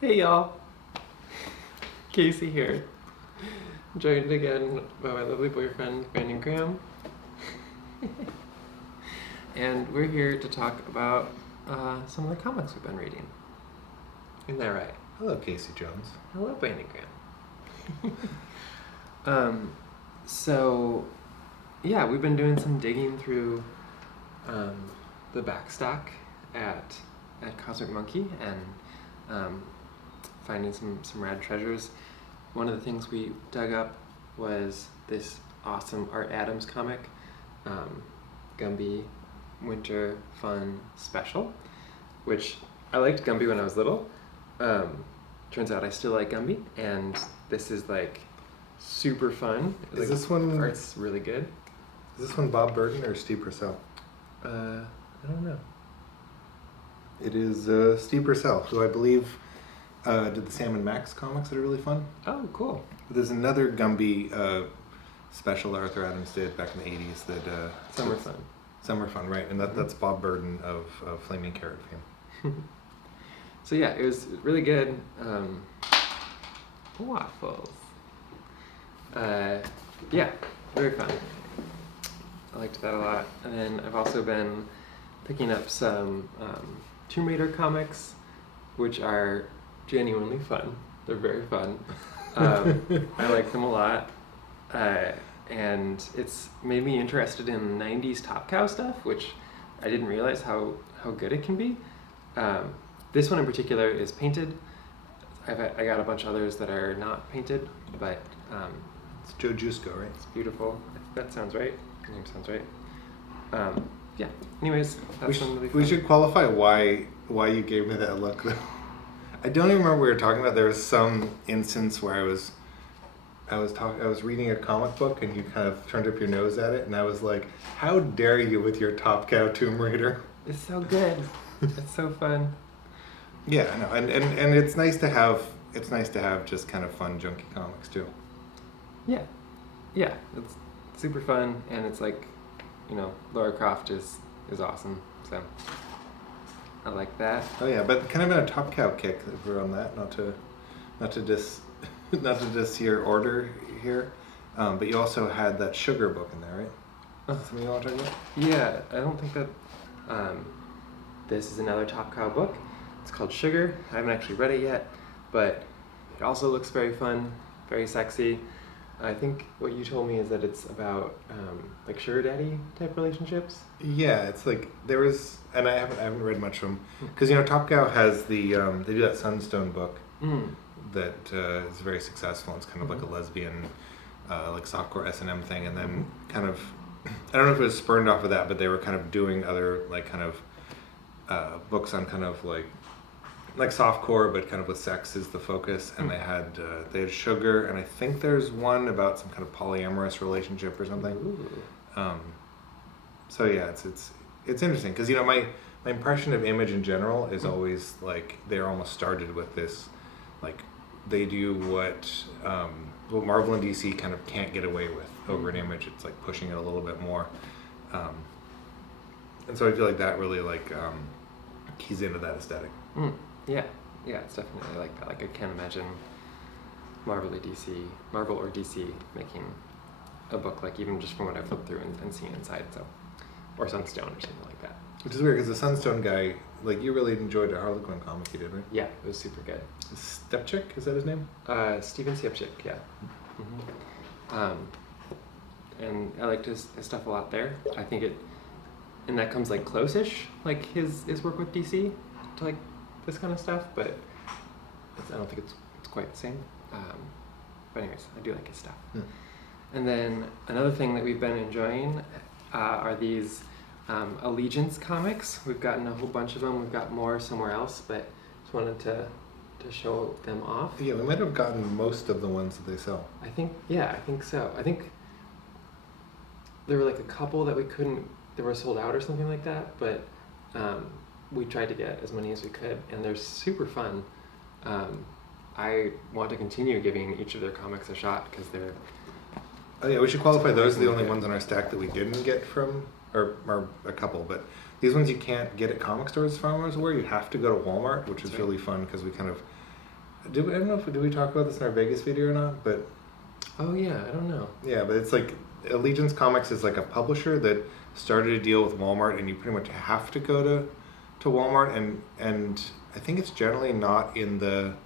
Hey y'all, Casey here, joined again by my lovely boyfriend Brandon Graham, and we're here to talk about some of the comics we've been reading. Isn't that right? Hello, Casey Jones. Hello, Brandon Graham. We've been doing some digging through the backstock at Cosmic Monkey and finding some rad treasures. One of the things we dug up was this awesome Art Adams comic, Gumby Winter Fun Special, which I liked Gumby when I was little. Turns out I still like Gumby, and this is like super fun. Is this one? Art's really good. Is this one Bob Burton or Steve Purcell? I don't know. It is Steve Purcell, who I believe did the Sam and Max comics that are really fun. Oh, cool. There's another Gumby special that Arthur Adams did back in the 80s that... Summer Fun. Summer Fun, right. And that's Bob Burton of Flaming Carrot fame. So yeah, it was really good. Waffles. Yeah, very fun. I liked that a lot. And then I've also been picking up some Tomb Raider comics, which are genuinely fun. They're very fun. I like them a lot. And it's made me interested in 90s Top Cow stuff, which I didn't realize how good it can be. This one in particular is painted. I got a bunch of others that are not painted, but It's Joe Jusko, right? it's beautiful. If that sounds right. The name sounds right. Yeah. Anyways, that's one really fun. We should qualify why you gave me that look, though. I don't even remember what we were talking about. There was some instance where I was reading a comic book and you kind of turned up your nose at it, and I was like, "How dare you with your Top Cow Tomb Raider?" It's so good. It's so fun. Yeah, I know, and it's nice to have just kind of fun junky comics too. Yeah. It's super fun, and it's like, Lara Croft is awesome. So I like that. Oh yeah, but kind of in a Top Cow kick if we're on that. Not to diss your order here, but you also had that Sugar book in there, right? Something you want to talk about? Yeah, I don't think that this is another Top Cow book. It's called Sugar. I haven't actually read it yet, but it also looks very fun, very sexy. I think what you told me is that it's about like sugar daddy type relationships. Yeah, it's like there was, and I haven't read much of them because Top Cow has the they do that Sunstone book that is very successful. It's kind of like a lesbian like softcore S&M thing, and then kind of I don't know if it was spurned off of that, but they were kind of doing other like kind of books on kind of like softcore, but kind of with sex is the focus. And they had Sugar, and I think there's one about some kind of polyamorous relationship or something. So yeah, it's interesting because my impression of Image in general is always like they're almost started with this, like they do what Marvel and DC kind of can't get away with over an Image. It's like pushing it a little bit more, and so I feel like that really like keys into that aesthetic. Yeah, it's definitely like that. Like I can't imagine Marvel or DC making a book like even just from what I've flipped through and seen inside. So, or Sunstone or something like that. Which is weird because the Sunstone guy, like you really enjoyed a Harley Quinn comic you did, right? Yeah, it was super good. Stepchick, is that his name? Steven Stepchick, yeah. And I liked his stuff a lot there. I think and that comes like close-ish, like his work with DC to like this kind of stuff, but I don't think it's quite the same. But anyways, I do like his stuff. And then another thing that we've been enjoying are these Allegiance comics. We've gotten a whole bunch of them. We've got more somewhere else, but just wanted to show them off. Yeah, we might have gotten most of the ones that they sell. I think so. I think there were like a couple that they were sold out or something like that, but we tried to get as many as we could, and they're super fun. I want to continue giving each of their comics a shot because they're... Oh yeah, we should qualify those are the only ones on our stack that we didn't get from, or a couple, but these ones you can't get at comic stores as far as where you have to go to Walmart, which is really fun because we kind of I don't know if did we talk about this in our Vegas video or not, but Oh yeah, I don't know. yeah, but it's like Allegiance Comics is like a publisher that started a deal with Walmart, and you pretty much have to go to Walmart, and I think it's generally not in the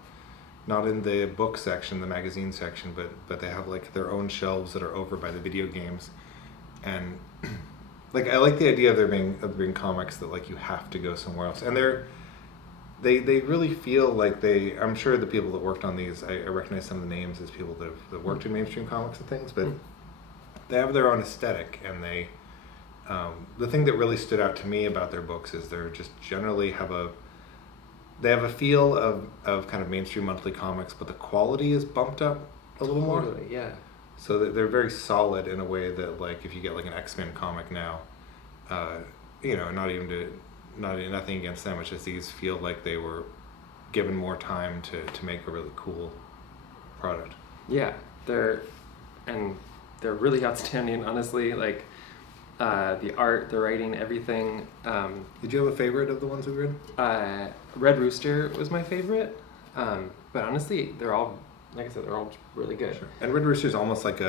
book section, the magazine section, but they have like their own shelves that are over by the video games, and like I like the idea of there being comics that like you have to go somewhere else, and they really feel like I'm sure the people that worked on these, I recognize some of the names as people that worked in mainstream comics and things, but they have their own aesthetic, and the thing that really stood out to me about their books is they're just generally have a feel of kind of mainstream monthly comics, but the quality is bumped up a little more. Totally, yeah. So they're very solid in a way that, like, if you get like an X-Men comic now, nothing against them, it's just these feel like they were given more time to make a really cool product. Yeah, they're really outstanding, honestly. Like the art, the writing, everything. Did you have a favorite of the ones we read? Red Rooster was my favorite, but honestly, they're all, like I said, they're all really good. Sure. And Red Rooster is almost like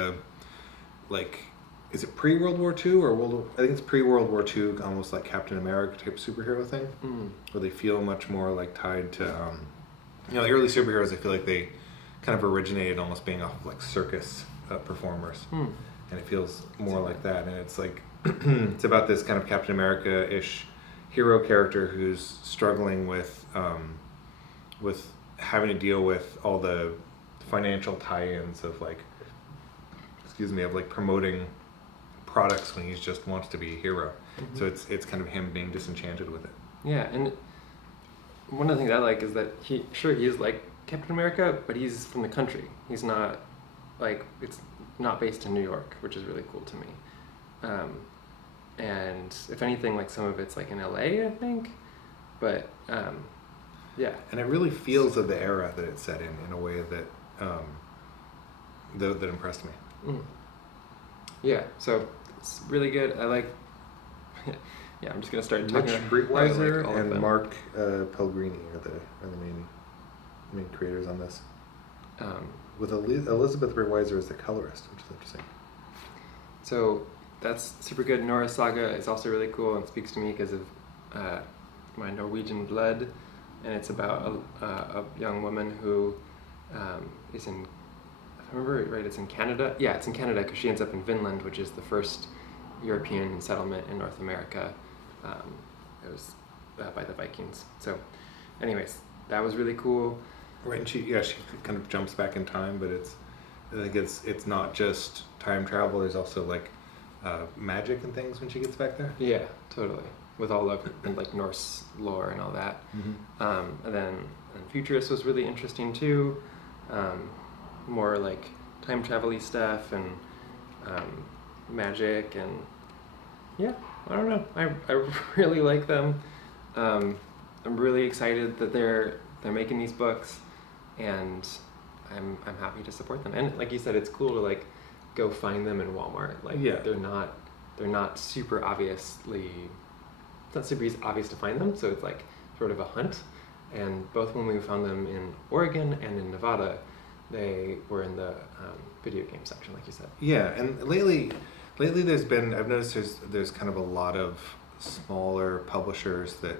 is it pre-World War II or I think it's pre-World War II, almost like Captain America type superhero thing, where they feel much more like tied to, the early superheroes. I feel like they kind of originated almost being off of like circus performers, and it feels more like that. And it's like it's about this kind of Captain America-ish hero character who's struggling with having to deal with all the financial tie-ins of like promoting products when he just wants to be a hero. So it's kind of him being disenchanted with it. Yeah, and one of the things I like is that he is like Captain America, but he's from the country. He's not like, it's not based in New York, which is really cool to me. And if anything, like some of it's like in LA, I think, but yeah. And it really feels of the era that it's set in a way that that impressed me. Yeah, so it's really good. I like. Yeah, I'm just gonna start talking. Mitch Breitweiser and Mark Pellegrini are the main creators on this. With Elizabeth Breitweiser as the colorist, which is interesting. So that's super good. Nora Saga is also really cool and speaks to me because of my Norwegian blood, and it's about a young woman who is in. If I remember right, it's in Canada. Yeah, it's in Canada because she ends up in Vinland, which is the first European settlement in North America. It was by the Vikings. So, anyways, that was really cool. Right, and she kind of jumps back in time, but I think it's not just time travel. There's also like magic and things when she gets back there. Yeah, totally. With all of like Norse lore and all that. And then Futurist was really interesting too. More like time travel-y stuff and magic, and yeah, I don't know. I really like them. I'm really excited that they're making these books, and I'm happy to support them. And like you said, it's cool to like go find them in Walmart. Like they're not super obviously. It's not super obvious to find them, so it's like sort of a hunt. And both when we found them in Oregon and in Nevada, they were in the video game section, like you said. Yeah, and lately I've noticed there's kind of a lot of smaller publishers that,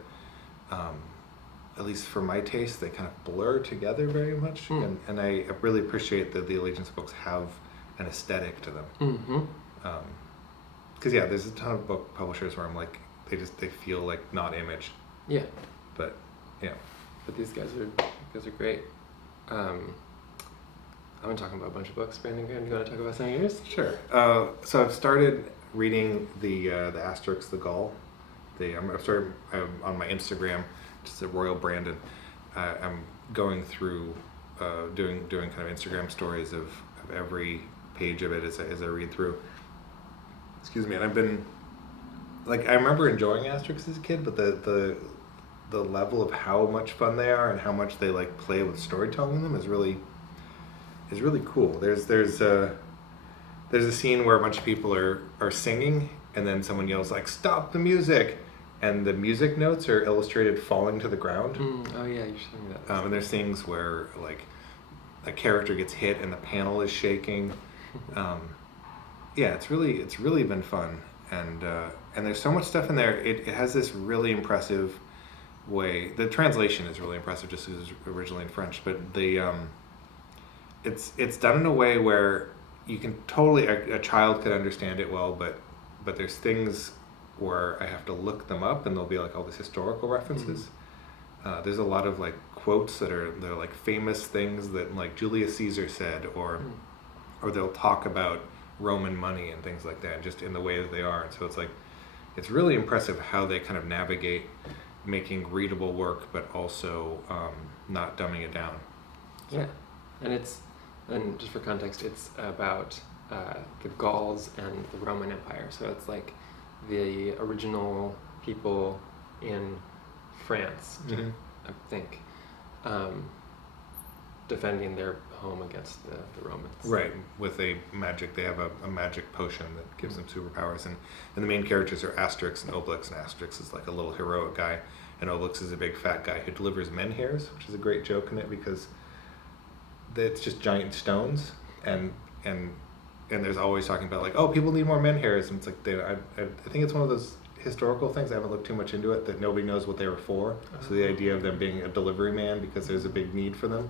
at least for my taste, they kind of blur together very much, and I really appreciate that the Allegiance books have an aesthetic to them. Because there's a ton of book publishers where I'm like, they feel like not Image. Yeah. But these guys are great. I've been talking about a bunch of books. Brandon, do you want to talk about some of yours? Sure. So I've started reading the Asterix the Gaul. I've started on my Instagram, just at Royal Brandon. I'm going through doing kind of Instagram stories of every page of it as I read through. Excuse me. And I've been like, I remember enjoying Asterix as a kid, but the level of how much fun they are and how much they like play with storytelling in them is really cool. There's a scene where a bunch of people are singing, and then someone yells like, "Stop the music!" and the music notes are illustrated falling to the ground. Oh yeah, you showed me that. And there's things where like a character gets hit and the panel is shaking. Yeah, it's really been fun, and there's so much stuff in there. It has this really impressive way. The translation is really impressive, just because it's originally in French, but the it's done in a way where you can totally a child could understand it well, but there's things where I have to look them up, and there'll be like all these historical references. There's a lot of like quotes they're like famous things that like Julius Caesar said, or they'll talk about Roman money and things like that, just in the way that they are. And so it's like, it's really impressive how they kind of navigate making readable work, but also not dumbing it down. Yeah, and just for context, it's about the Gauls and the Roman Empire. So it's like the original people in France, I think, defending their home against the Romans. Right, with a magic, they have a magic potion that gives them superpowers, and the main characters are Asterix and Obelix, and Asterix is like a little heroic guy, and Obelix is a big fat guy who delivers menhirs, which is a great joke in it, because it's just giant stones, and there's always talking about like, oh, people need more menhirs, and it's like, I think it's one of those historical things, I haven't looked too much into it, that nobody knows what they were for. So the idea of them being a delivery man because there's a big need for them.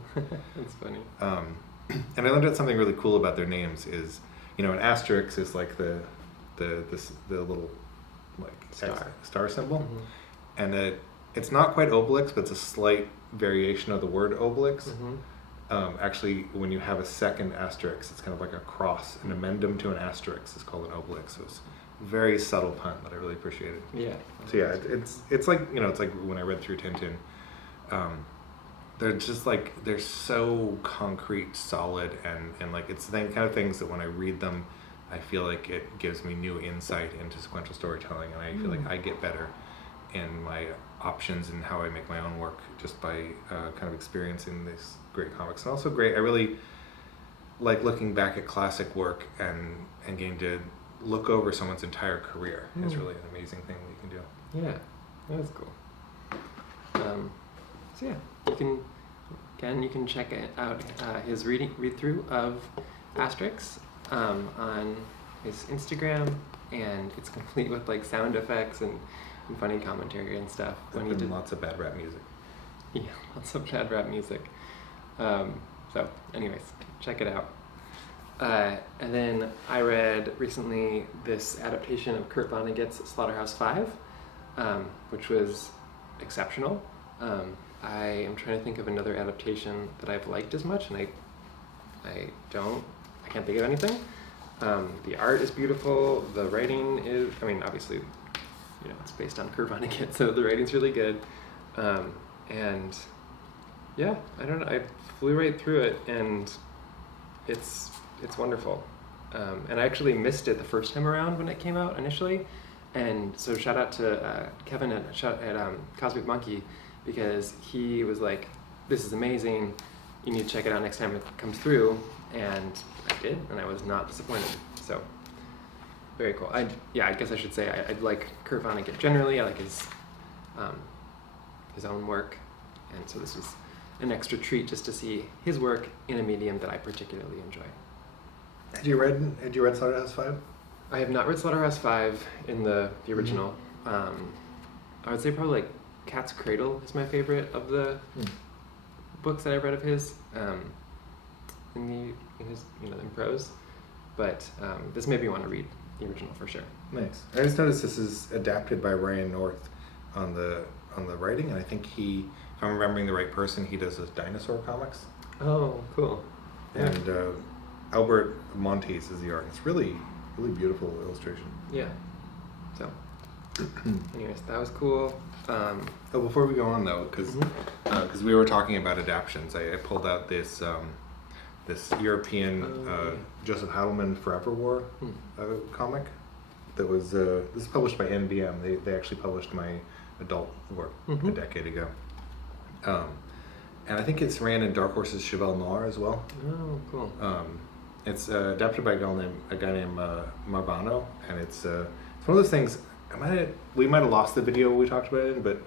That's funny. And I learned out something really cool about their names is, an Asterix is like the little like star symbol, and it's not quite Obelix, but it's a slight variation of the word Obelix. Actually, when you have a second Asterix, it's kind of like a cross. An amendum to an Asterix is called an Obelix. So it's a very subtle pun that I really appreciated. Yeah. So yeah, it's like, it's like when I read through Tintin, they're just like, they're so concrete, solid, and like it's the kind of things that when I read them, I feel like it gives me new insight into sequential storytelling, and I feel like I get better in my options and how I make my own work just by kind of experiencing these great comics. And also I really like looking back at classic work and getting to look over someone's entire career. Is really an amazing thing that you can do. Yeah, that's cool. So yeah, you can check it out, his read through of Asterix on his Instagram, and it's complete with like sound effects and funny commentary and stuff. And lots of bad rap music. Yeah, lots of bad rap music. So anyways, check it out. And then I read recently this adaptation of Kurt Vonnegut's Slaughterhouse-Five, which was exceptional. I am trying to think of another adaptation that I've liked as much, and I can't think of anything. The art is beautiful. The writing is, obviously, it's based on Kurt Vonnegut, so the writing's really good. And yeah, I don't know, I flew right through it, and it's wonderful. And I actually missed it the first time around when it came out initially, and so shout out to Kevin at Cosmic Monkey, because he was like, this is amazing, you need to check it out next time it comes through, and I did, and I was not disappointed. So very cool. I guess I should say I like Kurt Vonnegut generally. I like his own work, and so this was an extra treat just to see his work in a medium that I particularly enjoy. Had you read Slaughterhouse-Five? I have not read Slaughterhouse-Five in the original. I would say probably like Cat's Cradle is my favorite of the books that I've read of his, in prose. But this made me want to read the original for sure. Nice. I just noticed this is adapted by Ryan North on the writing, and I think if I'm remembering the right person, he does those dinosaur comics. Oh, cool. Yeah. And Albert Montes is the art. It's really, really beautiful illustration. Yeah. So, anyways, that was cool. Before we go on though, because we were talking about adaptions, I pulled out this European Joseph Hadelman Forever War comic that was this is published by NBM. They actually published my adult work a decade ago, and I think it's ran in Dark Horse's Cheval Noir as well. Oh, cool. It's adapted by a guy named Marvano, and it's one of those things. we might have lost the video we talked about it in, but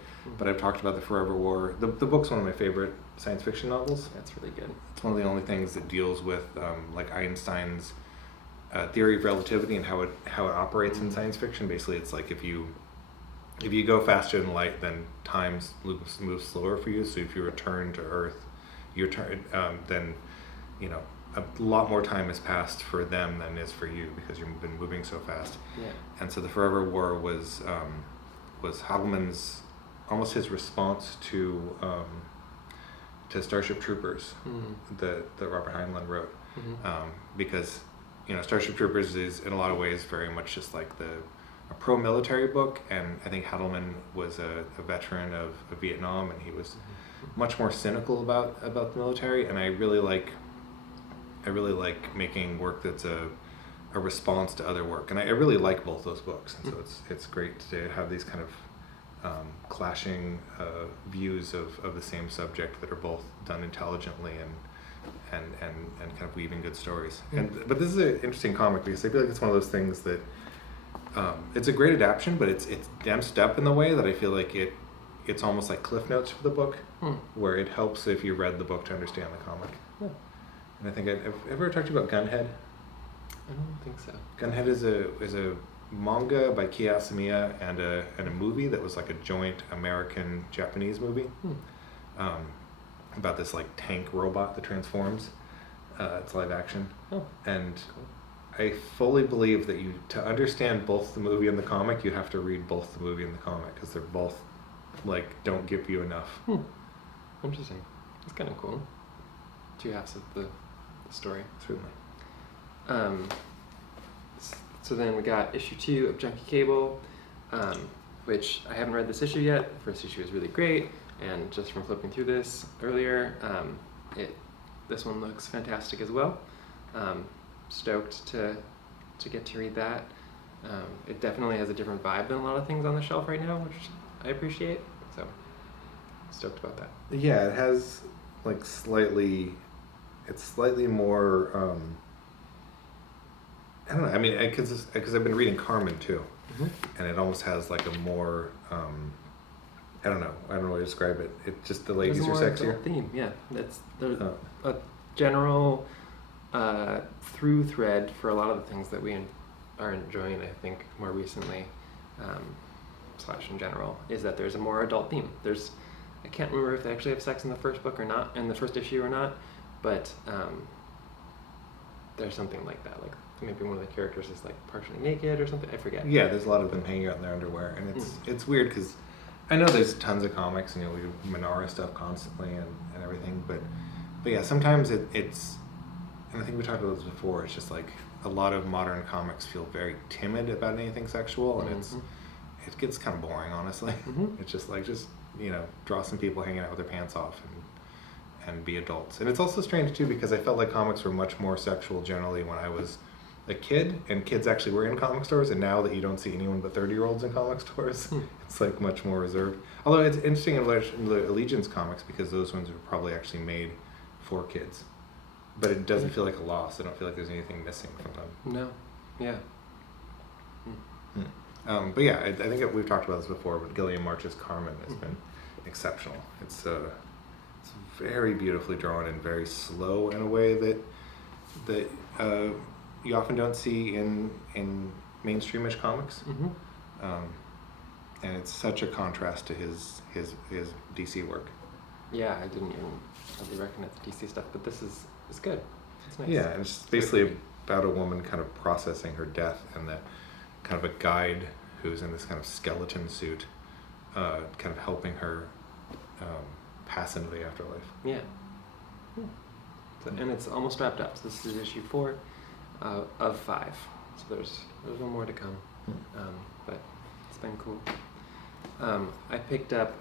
I've talked about the Forever War. The book's one of my favorite science fiction novels. That's really good. It's one of the only things that deals with like Einstein's theory of relativity and how it operates in science fiction. Basically, it's like if you go faster than light, then time moves slower for you. So if you return to Earth, then a lot more time has passed for them than is for you because you've been moving so fast. Yeah. And so the Forever War was Heidelman's almost his response to Starship Troopers that Robert Heinlein wrote, because Starship Troopers is in a lot of ways very much just like a pro-military book, and I think Heidelman was a veteran of Vietnam, and he was much more cynical about the military, and I really like making work that's a response to other work, and I really like both those books, and so it's great to have these kind of clashing views of the same subject that are both done intelligently and kind of weaving good stories. But this is an interesting comic because I feel like it's one of those things that it's a great adaptation, but it's danced up in the way that I feel like it's almost like cliff notes for the book, where it helps if you read the book to understand the comic. Yeah. And I think I've ever talked to you about Gunhead. I don't think so. Gunhead is a manga by Kei Asamiya and a movie that was like a joint American-Japanese movie about this like tank robot that transforms. It's live action. Oh. And I fully believe that to understand both the movie and the comic, you have to read both the movie and the comic because they're both like don't give you enough. Interesting. That's kind of cool. Two halves of the story. Certainly. So then we got issue 2 of Junkie Cable, which I haven't read this issue yet. The first issue is really great, and just from flipping through this earlier, this one looks fantastic as well. Stoked to get to read that. It definitely has a different vibe than a lot of things on the shelf right now, which I appreciate. So stoked about that. Yeah, it has like slightly more. I don't know. I mean, because I've been reading Carmen too, and it almost has like a more. I don't know what to describe it. It just the ladies are sexier. Theme, yeah. That's a general through thread for a lot of the things that we are enjoying. I think more recently, / in general, is that there's a more adult theme. I can't remember if they actually have sex in the first book or not, in the first issue or not, but there's something like that. Like maybe one of the characters is like partially naked or something. I forget. Yeah, there's a lot of them hanging out in their underwear, and it's weird because I know there's tons of comics, and we do Minara stuff constantly and everything, but yeah, sometimes it's, and I think we talked about this before. It's just like a lot of modern comics feel very timid about anything sexual, and it gets kind of boring, honestly. It's just draw some people hanging out with their pants off and be adults. And it's also strange too because I felt like comics were much more sexual generally when I was a kid, and kids actually were in comic stores, and now that you don't see anyone but 30-year-olds in comic stores, it's like much more reserved. Although it's interesting in the Allegiance comics because those ones were probably actually made for kids. But it doesn't feel like a loss. I don't feel like there's anything missing from them. No. Yeah. But yeah, I think we've talked about this before, but Gilliam March's Carmen has been exceptional. It's very beautifully drawn and very slow in a way that you often don't see in mainstreamish comics. And it's such a contrast to his DC work. Yeah, I didn't even really recognize the DC stuff, but this is good. It's nice. Yeah, and it's basically about a woman kind of processing her death, and the kind of a guide who's in this kind of skeleton suit, kind of helping her pass into the afterlife. Yeah. And it's almost wrapped up. So this is issue 4 of 5. So there's one more to come. But it's been cool. I picked up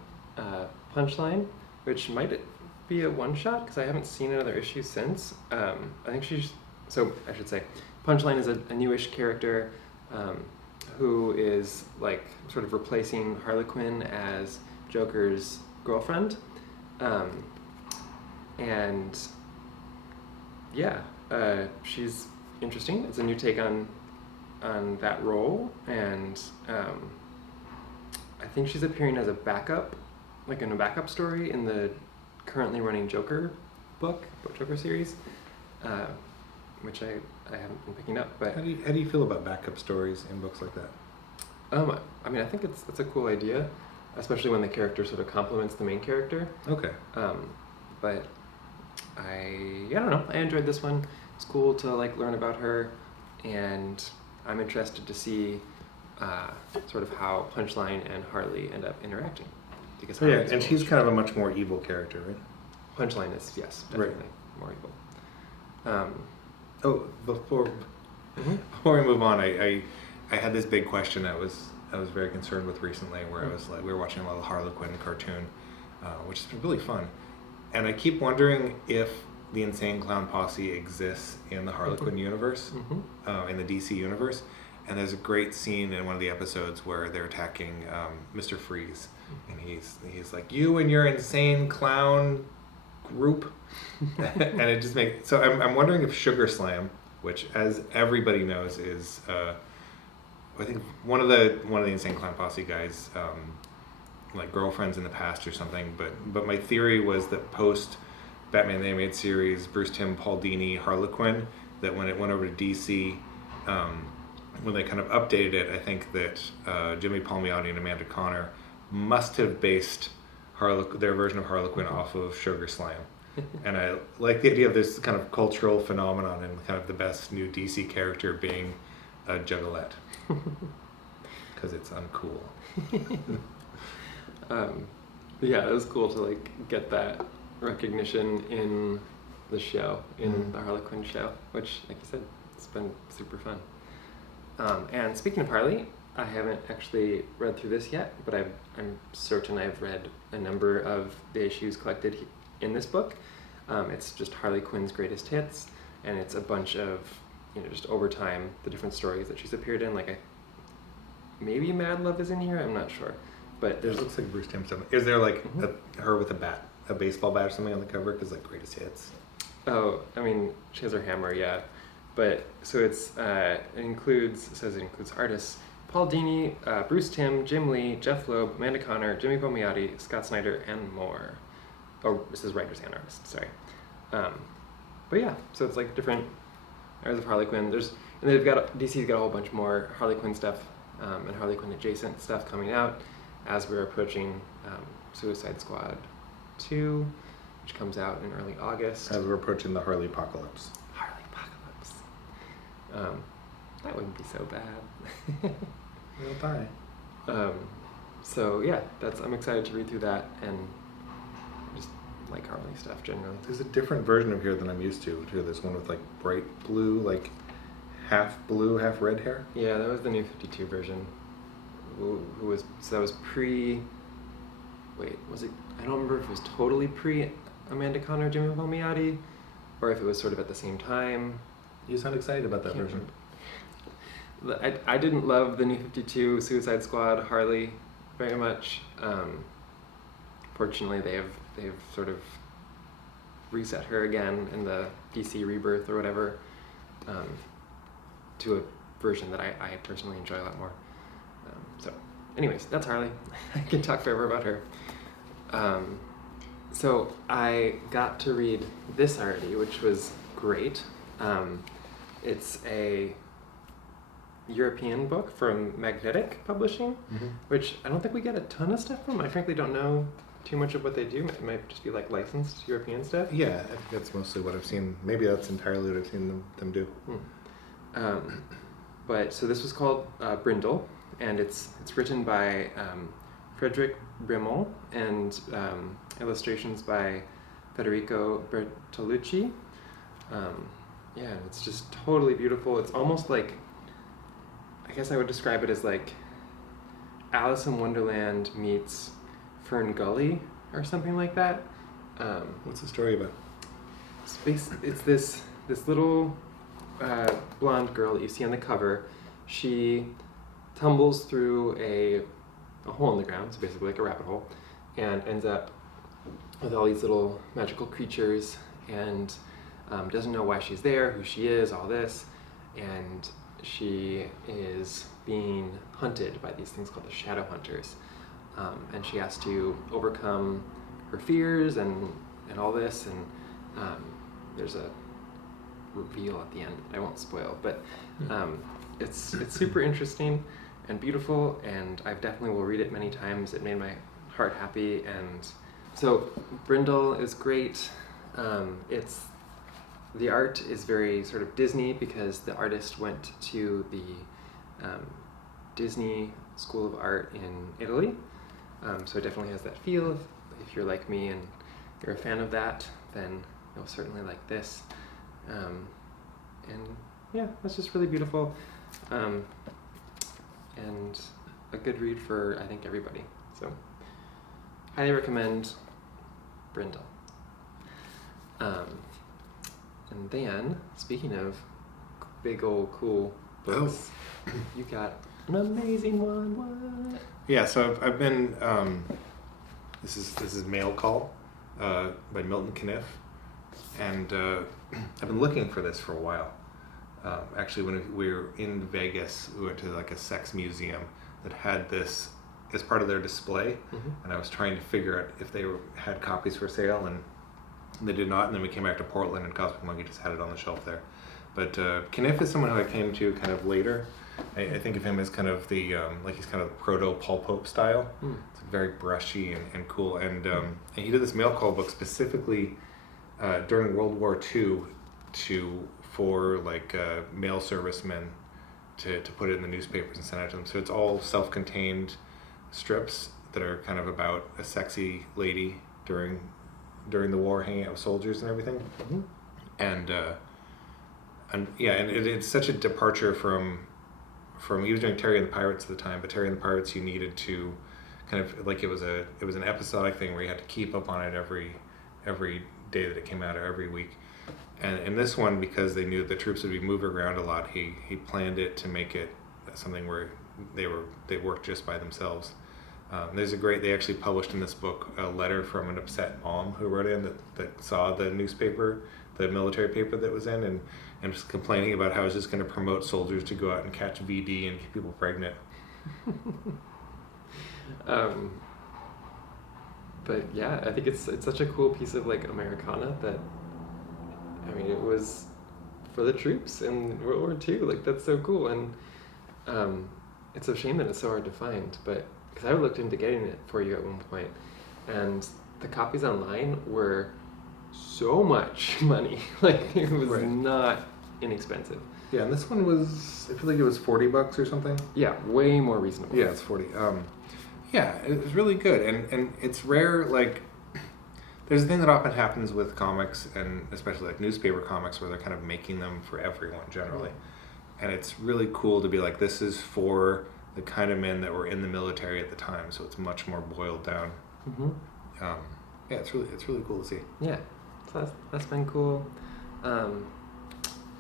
Punchline, which might be a one-shot because I haven't seen another issue since. I think I should say, Punchline is a newish character who is like sort of replacing Harley Quinn as Joker's girlfriend. And yeah, she's interesting. It's a new take on that role, and I think she's appearing as a backup, like in a backup story in the currently running Joker Joker series, which I haven't been picking up. But how do you feel about backup stories in books like that? I mean, I think it's a cool idea, especially when the character sort of complements the main character. Okay. But I don't know. I enjoyed this one. It's cool to like learn about her, and I'm interested to see sort of how Punchline and Harley end up interacting. Because Harley's and she's kind of a much more evil character, right? Punchline is, yes, definitely more evil. Before we move on, I had this big question I was very concerned with recently, where I was like, we were watching a lot of the Harlequin cartoon, which has been really fun, and I keep wondering if the Insane Clown Posse exists in the Harlequin universe, in the DC universe. And there's a great scene in one of the episodes where they're attacking Mr. Freeze, and he's like, "You and your insane clown group," and it just makes so. I'm wondering if Sugar Slam, which, as everybody knows, is I think one of the Insane Clown Posse guys, like girlfriends in the past or something. But my theory was that post Batman the Animated Series, Bruce Timm, Paul Dini, Harlequin, that when it went over to DC. When they kind of updated it, I think that Jimmy Palmiotti and Amanda Conner must have based their version of Harlequin off of Sugar Slam. And I like the idea of this kind of cultural phenomenon and kind of the best new DC character being a juggalette. Because it's uncool. Yeah, it was cool to like get that recognition in the show, in the Harlequin show, which, like you said, it's been super fun. And speaking of Harley, I haven't actually read through this yet, but I'm certain I've read a number of the issues collected in this book. It's just Harley Quinn's greatest hits, and it's a bunch of, just over time, the different stories that she's appeared in. Like, maybe Mad Love is in here, I'm not sure. But it looks like Bruce Timm stuff. Is there like her with a baseball bat or something on the cover? Because like greatest hits. Oh, I mean, she has her hammer, yeah. But so it includes artists Paul Dini, Bruce Timm, Jim Lee, Jeff Loeb, Amanda Conner, Jimmy Palmiotti, Scott Snyder, and more. Oh, this is writers and artists, sorry. But yeah, so it's like different eras of Harley Quinn. DC's got a whole bunch more Harley Quinn stuff and Harley Quinn adjacent stuff coming out as we're approaching Suicide Squad 2, which comes out in early August. As we're approaching the Harley Apocalypse. That wouldn't be so bad. We'll die. So yeah, I'm excited to read through that and just like Harley stuff generally. There's a different version of here than I'm used to. There's one with like bright blue, like half blue, half red hair. Yeah, that was the New 52 version. That was pre. Wait, was it? I don't remember if it was totally pre Amanda Conner, Jimmy Palmiotti, or if it was sort of at the same time. You sound excited about that version. I didn't love the New 52 Suicide Squad Harley very much. Fortunately, they've sort of reset her again in the DC Rebirth or whatever, to a version that I personally enjoy a lot more. So, anyways, that's Harley. I can talk forever about her. So I got to read this already, which was great. It's a European book from Magnetic Publishing, which I don't think we get a ton of stuff from. I frankly don't know too much of what they do. It might just be like licensed European stuff. Yeah, I think that's mostly what I've seen. Maybe that's entirely what I've seen them do. But so this was called Brindle, and it's written by Frederick Brimmel and illustrations by Federico Bertolucci. Yeah, it's just totally beautiful. It's almost like, I guess I would describe it as like Alice in Wonderland meets Fern Gully or something like that. What's the story about? It's this little blonde girl that you see on the cover. She tumbles through a hole in the ground, so basically like a rabbit hole, and ends up with all these little magical creatures, and doesn't know why she's there, who she is, all this, and she is being hunted by these things called the Shadow Hunters. and she has to overcome her fears and all this, and there's a reveal at the end that I won't spoil, but it's super interesting and beautiful, and I definitely will read it many times. It made my heart happy, and so Brindle is great. The art is very sort of Disney because the artist went to the Disney School of Art in Italy, so it definitely has that feel. If you're like me and you're a fan of that, then you'll certainly like this. And yeah, it's just really beautiful, and a good read for, I think, everybody. So highly recommend Brindle. And then, speaking of big old cool books, you got an amazing one. What? Yeah, so I've been this is Mail Call by Milton Caniff, and I've been looking for this for a while. Actually, when we were in Vegas, we went to like a sex museum that had this as part of their display, and I was trying to figure out if they had copies for sale, and they did not. And then we came back to Portland, and Cosmic Monkey just had it on the shelf there. But Caniff is someone who I came to kind of later. I think of him as kind of the like he's kind of proto Paul Pope style. It's very brushy and cool. And he did this mail call book specifically during World War II for like mail servicemen to put it in the newspapers and send it to them. So it's all self-contained strips that are kind of about a sexy lady during the war, hanging out with soldiers and everything. And it's such a departure from he was doing Terry and the Pirates at the time, but Terry and the Pirates you needed to kind of like it was an episodic thing where you had to keep up on it every day that it came out or every week. And in this one, because they knew the troops would be moving around a lot, he planned it to make it something where they worked just by themselves. They actually published in this book a letter from an upset mom who wrote in that saw the newspaper, the military paper that was in, and was complaining about how it was just going to promote soldiers to go out and catch VD and get people pregnant. But yeah, I think it's such a cool piece of like Americana that, I mean, it was for the troops in World War II. Like, that's so cool, and it's a shame that it's so hard to find. But because I looked into getting it for you at one point, and the copies online were so much money. Like, it was not inexpensive. Yeah, and this one was, I feel like it was $40 or something. Yeah, way more reasonable. Yeah, it's 40. Yeah, it was really good, and it's rare. Like, there's a thing that often happens with comics, and especially like newspaper comics, where they're kind of making them for everyone generally, and it's really cool to be like, this is for the kind of men that were in the military at the time, so it's much more boiled down. Yeah, it's really cool to see. Yeah, so that's been cool.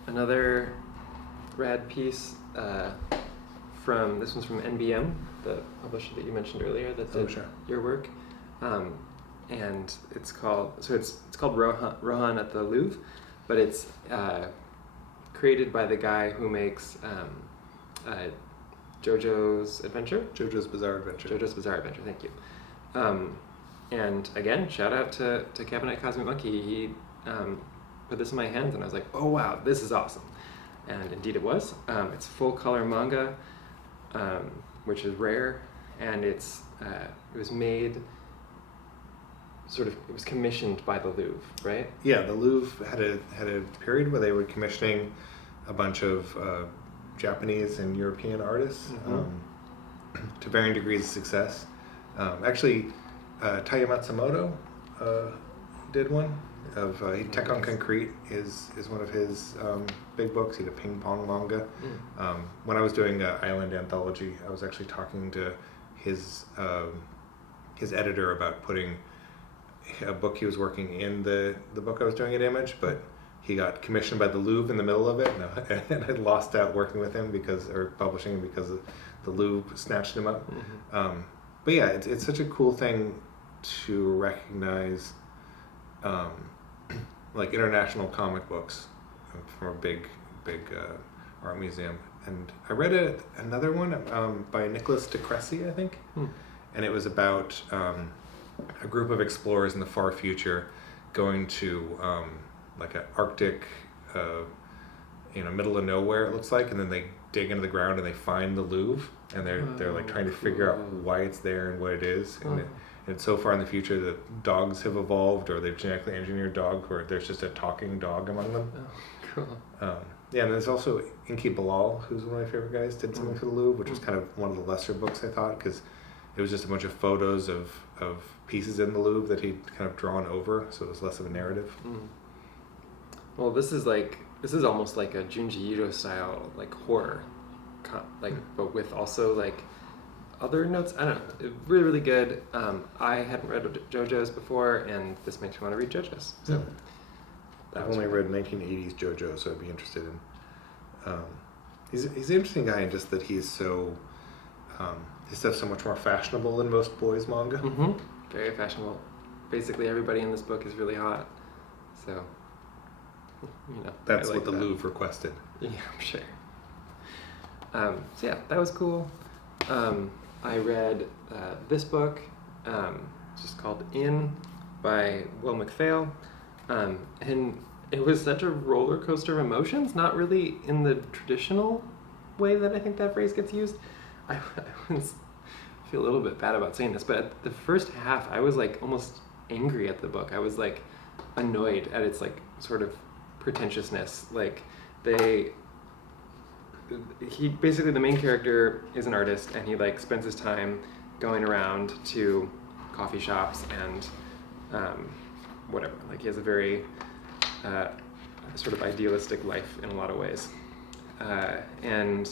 Another rad piece this one's from NBM, the publisher that you mentioned earlier that did your work, and it's called Rohan at the Louvre, but it's created by the guy who makes JoJo's Bizarre Adventure. Thank you. And again, shout out to Cabinet Cosmic Monkey. He put this in my hands, and I was like, oh wow, this is awesome. And indeed it was. It's full color manga, which is rare, and it was made it was commissioned by the Louvre, right? Yeah, the Louvre had a period where they were commissioning a bunch of Japanese and European artists to varying degrees of success. Actually, Taya Matsumoto did one of Tech on Concrete is one of his big books. He did a ping pong manga. When I was doing Island Anthology, I was actually talking to his editor about putting a book he was working in the book I was doing at Image, but he got commissioned by the Louvre in the middle of it, and I lost out working with him publishing him because the Louvre snatched him up. But yeah, it's such a cool thing to recognize like international comic books from a big art museum. And I read another one by Nicholas de Cressy, I think, and it was about a group of explorers in the far future going to like an Arctic, middle of nowhere, it looks like, and then they dig into the ground and they find the Louvre, and they're like trying to figure out why it's there and what it is. And so far in the future that dogs have evolved, or they've genetically engineered dogs, where there's just a talking dog among them. Cool. And there's also Inky Bilal, who's one of my favorite guys, did something for the Louvre, which was kind of one of the lesser books, I thought, because it was just a bunch of photos of pieces in the Louvre that he'd kind of drawn over, so it was less of a narrative. Well, this is almost like a Junji Ito style, like horror, but with also like other notes. I don't know, really, really good. I hadn't read JoJo's before, and this makes me want to read JoJo's. So I've only read 1980s JoJo, so I'd be interested in. He's an interesting guy in just that he's so his stuff's so much more fashionable than most boys manga. Very fashionable. Basically, everybody in this book is really hot. So, that's what the Louvre requested. Yeah, I'm sure. So yeah, that was cool. I read this book, just called In by Will McPhail, and it was such a roller coaster of emotions, not really in the traditional way that I think that phrase gets used. I feel a little bit bad about saying this, but at the first half, I was like almost angry at the book. I was like annoyed at its like sort of pretentiousness. Like the main character is an artist, and he like spends his time going around to coffee shops and whatever. Like he has a very sort of idealistic life in a lot of ways, and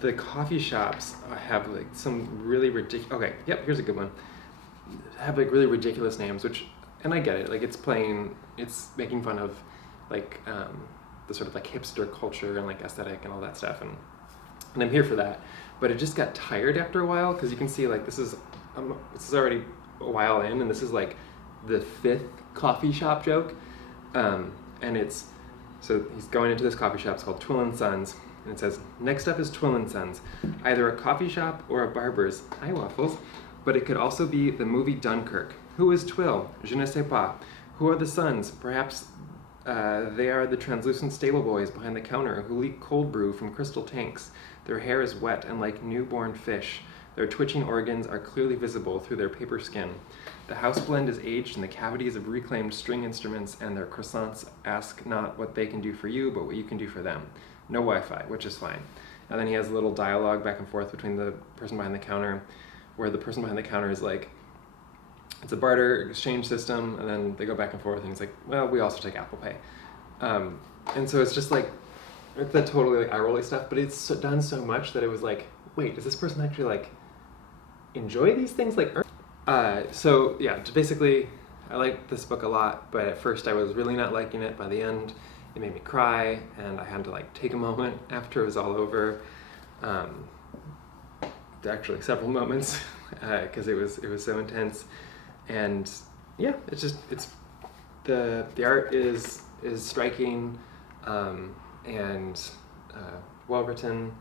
the coffee shops have like some really ridiculous. Okay, yep, here's a good one. Have like really ridiculous names, and I get it. Like it's making fun of like the sort of like hipster culture and like aesthetic and all that stuff, and I'm here for that. But it just got tired after a while, because you can see like this is already a while in, and this is like the 5th coffee shop joke, and it's so he's going into this coffee shop. It's called Twill and Sons. And it says, next up is Twill and Sons, either a coffee shop or a barber's. Hi, Waffles. But it could also be the movie Dunkirk. Who is Twill? Je ne sais pas. Who are the Sons? Perhaps they are the translucent stable boys behind the counter who leak cold brew from crystal tanks. Their hair is wet and like newborn fish. Their twitching organs are clearly visible through their paper skin. The house blend is aged in the cavities of reclaimed string instruments, and their croissants ask not what they can do for you, but what you can do for them. No Wi-Fi, which is fine. And then he has a little dialogue back and forth between the person behind the counter, where the person behind the counter is like, it's a barter exchange system, and then they go back and forth, and he's like, well, we also take Apple Pay. And so it's just like, it's that totally like eye-rolly stuff, but it's done so much that it was like, wait, does this person actually like enjoy these things? So yeah, basically, I liked this book a lot, but at first I was really not liking it. By the end, it made me cry, and I had to like take a moment after it was all over. Actually, several moments, because it was so intense, and yeah, it's the art is striking, and well written.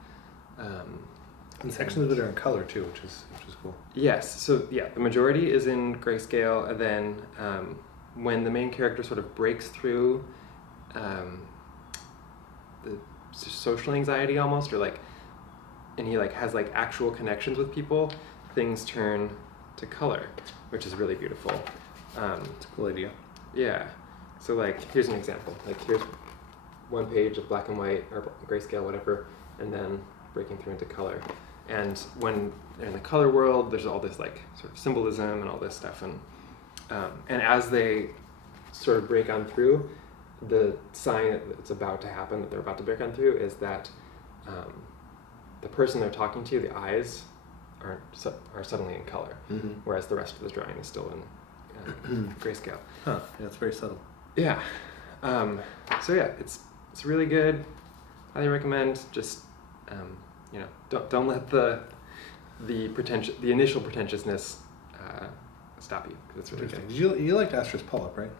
And sections that are in color too, which is cool. Yes, so yeah, the majority is in grayscale, and then when the main character sort of breaks through the social anxiety almost, or like, and he like has like actual connections with people, things turn to color, which is really beautiful. It's a cool idea. Yeah, so like here's an example. Like here's one page of black and white or grayscale, whatever, and then breaking through into color. And when they're in the color world, there's all this like sort of symbolism and all this stuff, and as they sort of break on through, the sign that it's about to happen, that they're about to break on through, is that the person they're talking to, the eyes are suddenly in color, whereas the rest of the drawing is still in grayscale. Huh? Yeah, it's very subtle. Yeah. So yeah, it's really good. Highly recommend. Just don't let the initial pretentiousness stop you, because it's really good. You liked Asterix Polyp, right?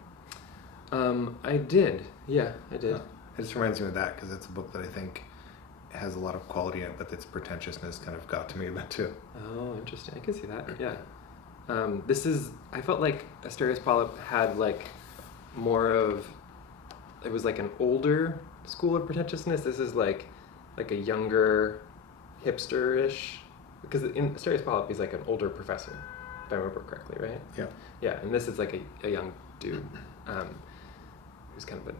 I did. Yeah, I did. It just reminds me of that, because it's a book that I think has a lot of quality in it, but its pretentiousness kind of got to me a bit too. Oh, interesting. I can see that. Yeah. I felt like Asterix Polyp had like more of, it was like an older school of pretentiousness. This is like a younger, hipster-ish, because in Asterix Polyp he's like an older professor, if I remember correctly, right? Yeah. Yeah, and this is like a young dude who's kind of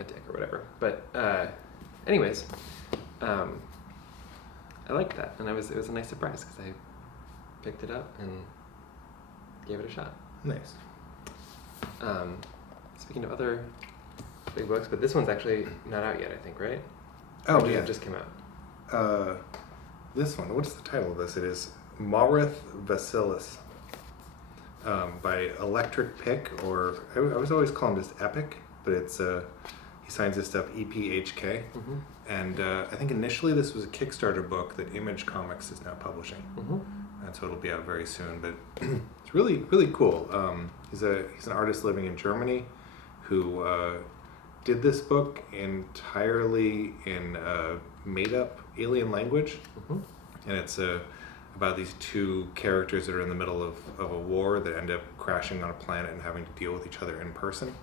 a dick or whatever. But anyways, I liked that, and it was a nice surprise because I picked it up and gave it a shot. Nice. Speaking of other big books, but this one's actually not out yet, I think, right? Oh, It just came out. This one, what's the title of this? It is Marith Bacillus by Electric Pick, or I was always calling this Epic, but it's he signs this stuff EPHK. Mm-hmm. And I think initially this was a Kickstarter book that Image Comics is now publishing. Mm-hmm. And so it'll be out very soon, but it's really, really cool. He's an artist living in Germany who did this book entirely in made-up alien language. Mm-hmm. And it's about these two characters that are in the middle of a war that end up crashing on a planet and having to deal with each other in person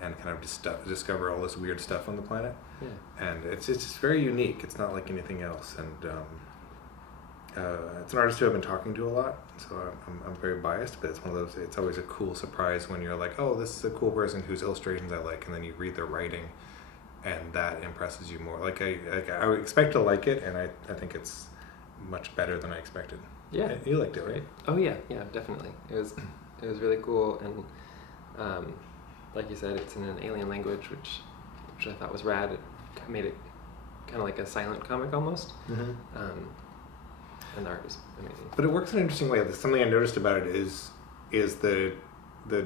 and kind of discover all this weird stuff on the planet. Yeah. And it's just very unique. It's not like anything else. And it's an artist who I've been talking to a lot, so I'm very biased, but it's one of those, it's always a cool surprise when you're like, oh, this is a cool person whose illustrations I like, and then you read their writing, and that impresses you more. Like I would expect to like it, and I think it's much better than I expected. Yeah. You liked it, right? Oh yeah, definitely. It was really cool, and like you said, it's in an alien language, which I thought was rad. It made it kind of like a silent comic almost. Mm-hmm. And the art was amazing. But it works in an interesting way. Something I noticed about it is the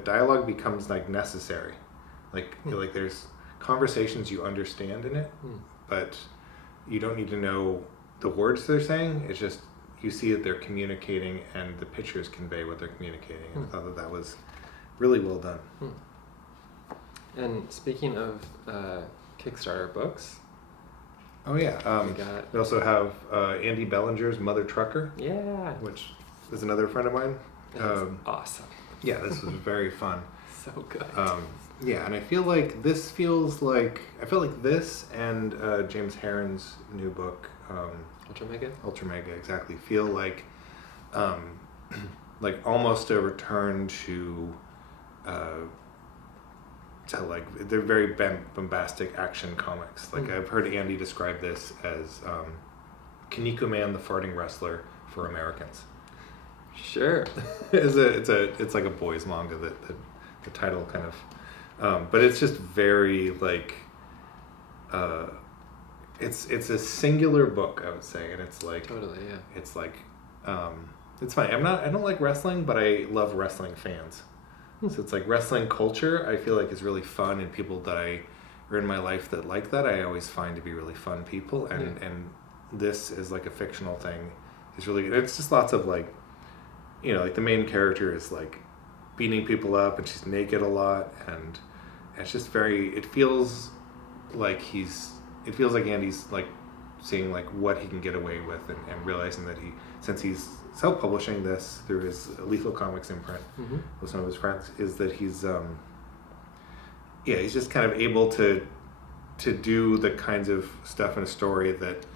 dialogue becomes like necessary. Like like there's conversations you understand in it, but you don't need to know the words they're saying. It's just you see that they're communicating, and the pictures convey what they're communicating. And I thought that was really well done. And speaking of Kickstarter books, oh yeah, we also have Andy Bellinger's Mother Trucker. Yeah, which is another friend of mine. That's awesome. Yeah, this was very fun. So good. Yeah, and I feel like this this and James Herron's new book, Ultra Mega, exactly, feel like like almost a return to like they're very bombastic action comics. Like I've heard Andy describe this as Kaneko Man the Farting Wrestler for Americans. Sure. It's like a boys manga that the title kind of but it's just very like it's a singular book, I would say, and it's like totally, yeah. It's like it's funny. I don't like wrestling, but I love wrestling fans. So it's like wrestling culture, I feel like is really fun, and people that are in my life that like that, I always find to be really fun people. And this is like a fictional thing. It's really good. It's just lots of like, like the main character is like beating people up, and she's naked a lot, and it's just it feels like Andy's like seeing like what he can get away with, and realizing that since he's self-publishing this through his Lethal Comics imprint with some of his friends, is that he's he's just kind of able to do the kinds of stuff in a story that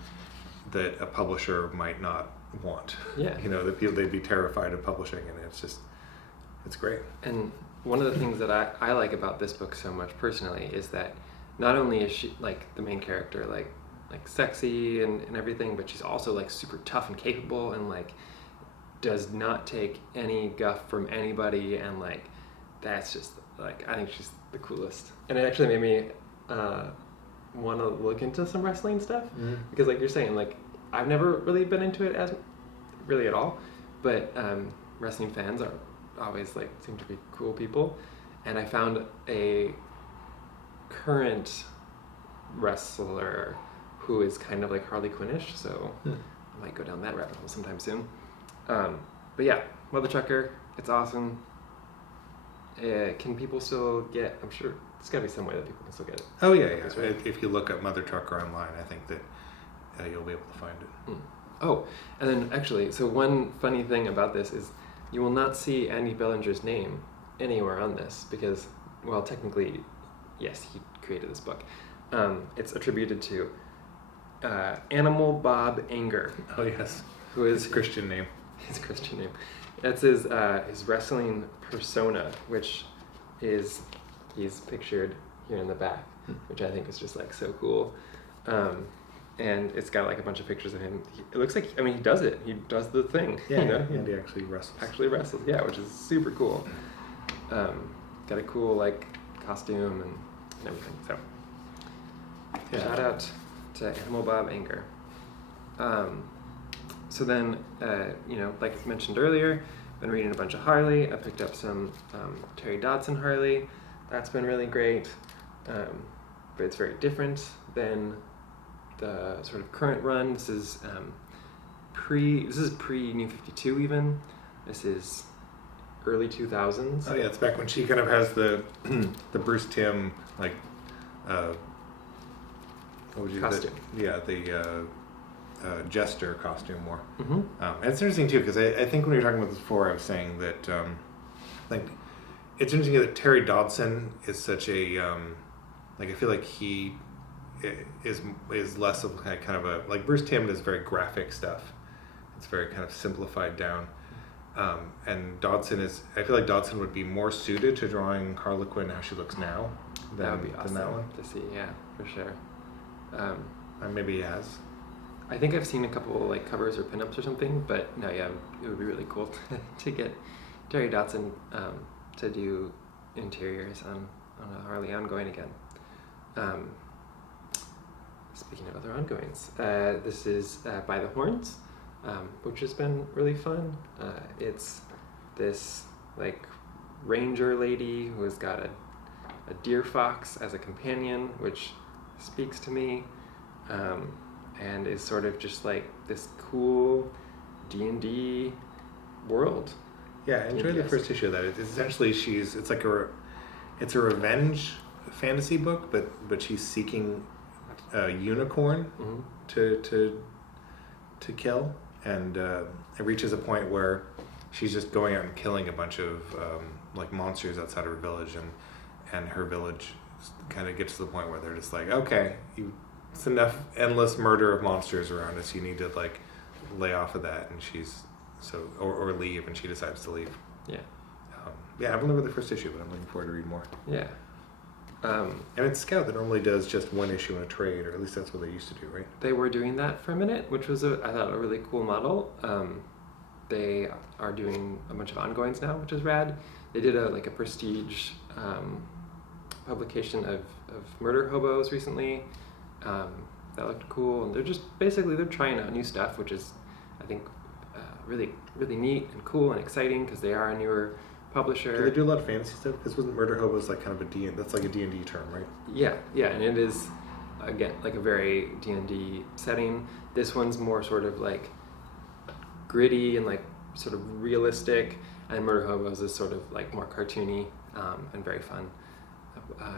a publisher might not want. Yeah. That people, they'd be terrified of publishing, and it's great. And one of the things that I like about this book so much personally is that not only is she like the main character like sexy and everything, but she's also like super tough and capable, and like does not take any guff from anybody, and like that's just like, I think she's the coolest. And it actually made me want to look into some wrestling stuff, because like you're saying, like I've never really been into it as really at all, but wrestling fans are always like seem to be cool people, and I found a current wrestler who is kind of like Harley Quinn-ish, so I might go down that rabbit hole sometime soon. But yeah, Mother Trucker, it's awesome. Can people still get, I'm sure there's got to be some way that people can still get it. Oh yeah. Right? If you look up Mother Trucker online, I think that you'll be able to find it. Oh, and then actually, so one funny thing about this is you will not see Andy Bellinger's name anywhere on this because, well, technically, yes, he created this book. It's attributed to Animal Bob Anger. Oh, yes. Who is his Christian name. His Christian name. That's his wrestling persona, which is, he's pictured here in the back, which I think is just like so cool. And it's got like a bunch of pictures of him. It looks like, I mean, he does it. He does the thing. Yeah, you know? Andy actually wrestles. Yeah, which is super cool. Got a cool like costume and everything. So shout out to Animal Bob Anger. So then, like I mentioned earlier, been reading a bunch of Harley. I picked up some Terry Dodson Harley. That's been really great. But it's very different than the sort of current run. This is pre New 52 even. This is early 2000s. Oh yeah, it's back when she kind of has the the Bruce Timm like what would you costume. The jester costume more. Mm-hmm. And it's interesting too because I think when we were talking about this before, I was saying that like it's interesting that Terry Dodson is such a like I feel like he is less of kind of a like Bruce Timm is very graphic stuff. It's very kind of simplified down. And Dodson is, I feel like Dodson would be more suited to drawing Harlequin how she looks now That would be awesome that one. to see, yeah, for sure. And maybe he has. I think I've seen a couple like covers or pinups or something, but no, yeah, it would be really cool to get Terry Dodson to do interiors on a Harley ongoing again. Speaking of other ongoings, this is By the Horns, which has been really fun. It's this like ranger lady who has got a deer fox as a companion, which speaks to me, and is sort of just like this cool D&D world. Yeah, I enjoyed the first issue of that. It's essentially it's a revenge fantasy book, but she's seeking a unicorn to kill, and it reaches a point where she's just going out and killing a bunch of like monsters outside of her village, and her village kind of gets to the point where they're just like, okay, it's enough endless murder of monsters around us. You need to like lay off of that, and she's or leave, and she decides to leave. Yeah. I've only read the first issue, but I'm looking forward to read more. Yeah. And it's Scout that normally does just one issue in a trade, or at least that's what they used to do, right? They were doing that for a minute, which was, I thought, a really cool model. They are doing a bunch of ongoings now, which is rad. They did a prestige publication of murder hobos recently. That looked cool, and they're trying out new stuff, which is, I think, really, really neat and cool and exciting because they are a newer publisher. Do they do a lot of fantasy stuff? Because wasn't murder hobos like kind of that's like a D&D term, right? Yeah, and it is, again, like a very D&D setting. This one's more sort of like gritty and like sort of realistic, and Murder Hobos is sort of like more cartoony and very fun.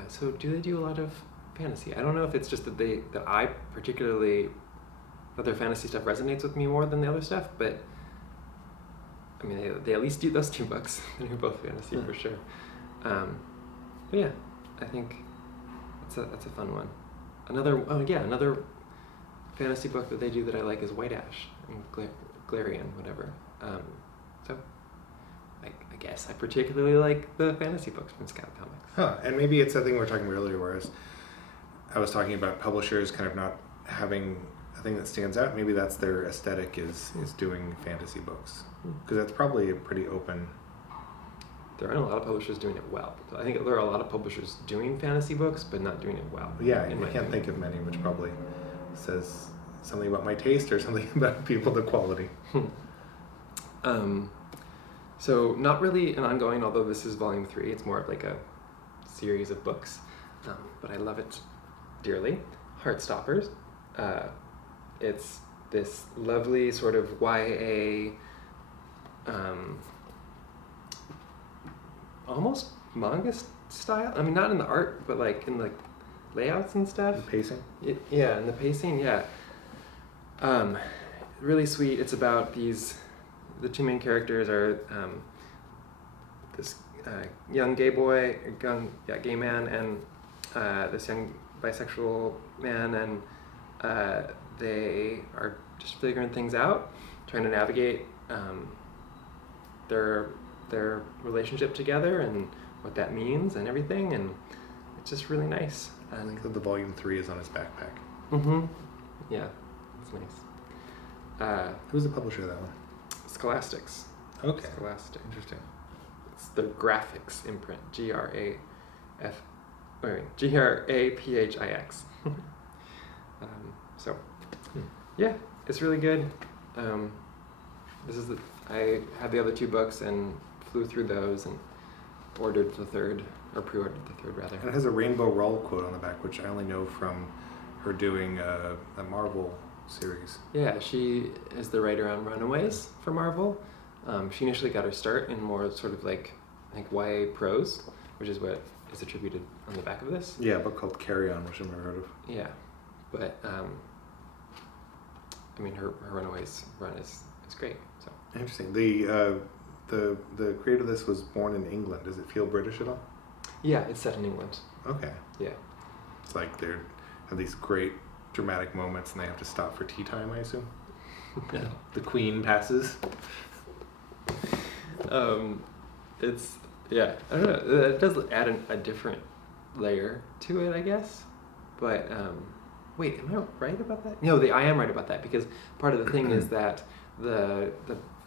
So do they do a lot of fantasy? I don't know if it's just that that their fantasy stuff resonates with me more than the other stuff, but I mean, they at least do those two books. They do both fantasy for sure. But yeah, I think that's a fun one. Another fantasy book that they do that I like is White Ash and Glarian, whatever. So I guess I particularly like the fantasy books from Scout Comics. And maybe it's that thing we were talking about earlier, whereas I was talking about publishers kind of not having a thing that stands out. Maybe that's their aesthetic is doing fantasy books, because that's probably a pretty open. There aren't a lot of publishers doing it well. So I think there are a lot of publishers doing fantasy books, but not doing it well. Yeah, I can't think of many, which probably says something about my taste or something about the quality. So not really an ongoing, although this is volume 3. It's more of like a series of books, but I love it dearly. Heartstoppers. It's this lovely sort of YA, almost manga style. I mean, not in the art, but like in like layouts and stuff. The pacing? And the pacing, yeah. Really sweet. It's about the two main characters are this young gay boy, gay man, and this young bisexual man, and they are just figuring things out, trying to navigate their relationship together and what that means and everything, and it's just really nice. I think that the volume 3 is on his backpack. Mm-hmm. Yeah, it's nice. Who's the publisher of that one? Scholastics. Okay. Scholastic. Interesting. It's the graphics imprint. Graphix. So, yeah, it's really good. I had the other 2 books and flew through those and ordered the third, or pre-ordered the third rather. And it has a Rainbow Roll quote on the back, which I only know from her doing a Marvel series. Yeah, she is the writer on Runaways for Marvel. She initially got her start in more sort of like YA prose, which is what is attributed on the back of this. Yeah, a book called Carry On, which I've never heard of. Yeah, but I mean her Runaways run is great. So interesting. The creator of this was born in England. Does it feel British at all? Yeah, it's set in England. Okay. Yeah. It's like they have these great dramatic moments, and they have to stop for tea time, I assume. Yeah. The Queen passes. It's I don't know. It does add a different layer to it, I guess. But wait, am I right about that? No, I am right about that, because part of the thing is that the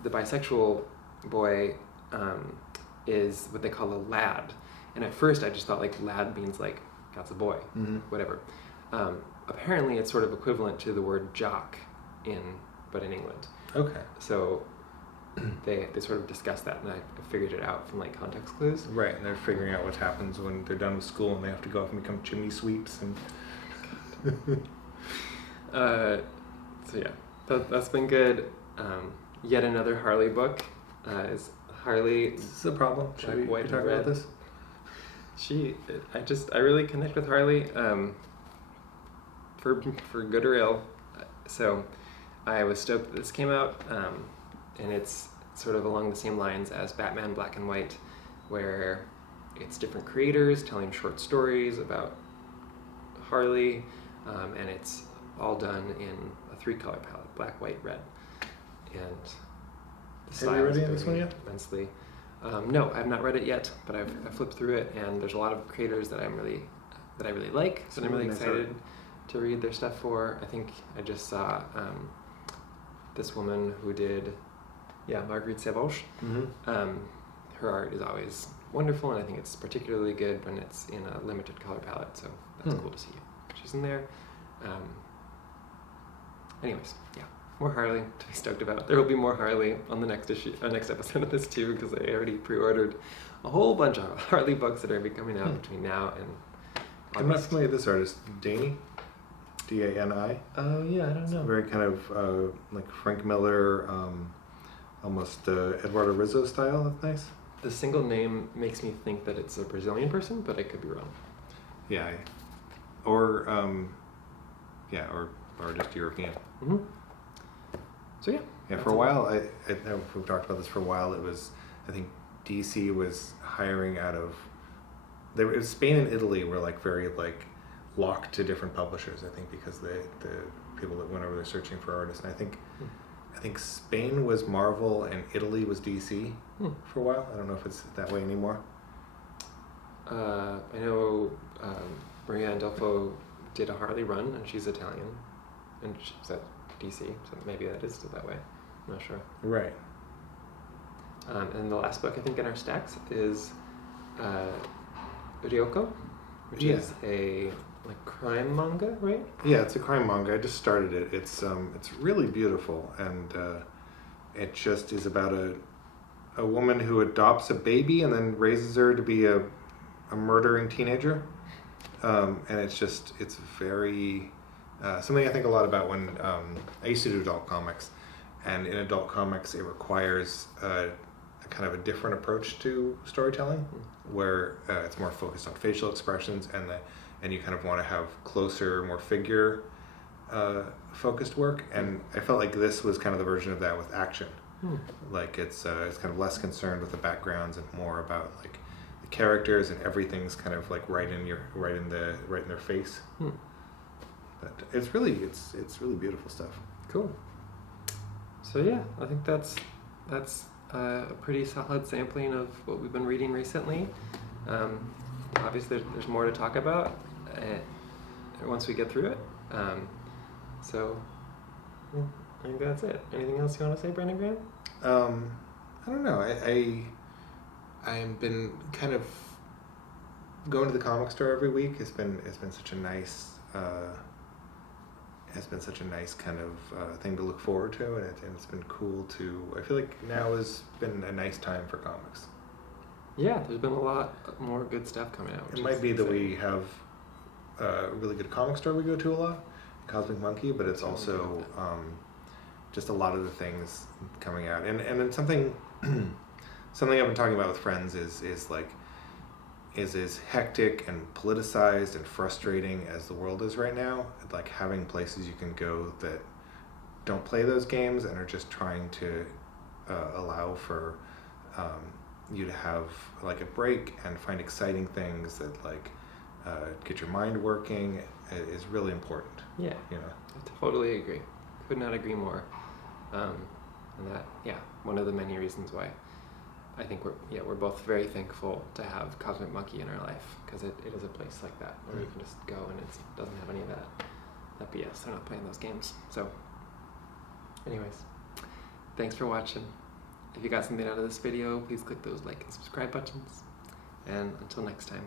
bisexual boy is what they call a lad, and at first I just thought like lad means like that's a boy, whatever. Apparently, it's sort of equivalent to the word jock in England. Okay. So they sort of discussed that, and I figured it out from like context clues. Right, and they're figuring out what happens when they're done with school and they have to go off and become chimney sweeps and. So yeah, that's been good. Yet another Harley book is Harley. Is this a problem? Should we talk about this? I really connect with Harley, for good or ill. So I was stoked that this came out, and it's sort of along the same lines as Batman Black and White, where it's different creators telling short stories about Harley, and it's all done in a 3-color palette: black, white, red. And the have you read this one yet? Immensely. No, I've not read it yet, but I've flipped through it, and there's a lot of creators that I really like, so I'm really excited to read their stuff for. I think I just saw this woman who did, Marguerite Sauvage. Her art is always wonderful, and I think it's particularly good when it's in a limited color palette, so that's cool to see. She's in there. Anyways, yeah. More Harley to be stoked about. There will be more Harley on the next episode of this too, because I already pre-ordered a whole bunch of Harley books that are going to be coming out between now and August. I'm not familiar with this artist. Dani? D-A-N-I? Oh yeah, I don't know. Very kind of like Frank Miller, almost Eduardo Rizzo style. That's nice. The single name makes me think that it's a Brazilian person, but I could be wrong. Yeah. Or just European. Mm-hmm. So yeah. For a while, I know we've talked about this for a while. It was, I think, DC was hiring out of. Spain and Italy were like very like locked to different publishers. I think because the people that went over there searching for artists, and I think Spain was Marvel and Italy was DC for a while. I don't know if it's that way anymore. I know Maria Andolfo did a Harley run, and she's Italian, and she's at DC, so maybe that is still that way. I'm not sure. Right. And the last book I think in our stacks is Ryoko, which is a like crime manga, right? Yeah, it's a crime manga. I just started it. It's really beautiful, and it just is about a woman who adopts a baby and then raises her to be a murdering teenager, and it's very something I think a lot about when I used to do adult comics, and in adult comics it requires a kind of a different approach to storytelling, where it's more focused on facial expressions, and you kind of want to have closer, more figure focused work, and I felt like this was kind of the version of that with action. Like it's kind of less concerned with the backgrounds and more about like the characters, and everything's kind of like right in their face. But it's really beautiful stuff. Cool. So yeah, I think that's a pretty solid sampling of what we've been reading recently. Obviously, there's more to talk about once we get through it. So yeah, I think that's it. Anything else you want to say, Brandon Graham? I don't know. I've been kind of going to the comic store every week. It's been such a nice kind of thing to look forward to, and it's been cool to. I feel like now has been a nice time for comics. Yeah, there's been a lot more good stuff coming out. It might be that we have a really good comic store we go to a lot, Cosmic Monkey, but it's also just a lot of the things coming out, and then something I've been talking about with friends is as hectic and politicized and frustrating as the world is right now, like having places you can go that don't play those games and are just trying to allow for you to have like a break and find exciting things that like get your mind working is really important. Yeah, you know, I totally agree. Could not agree more. And that, yeah, one of the many reasons why I think we're both very thankful to have Cosmic Monkey in our life, because it is a place like that where you can just go and it doesn't have any of that BS. They're not playing those games. So, anyways, thanks for watching. If you got something out of this video, please click those like and subscribe buttons. And until next time.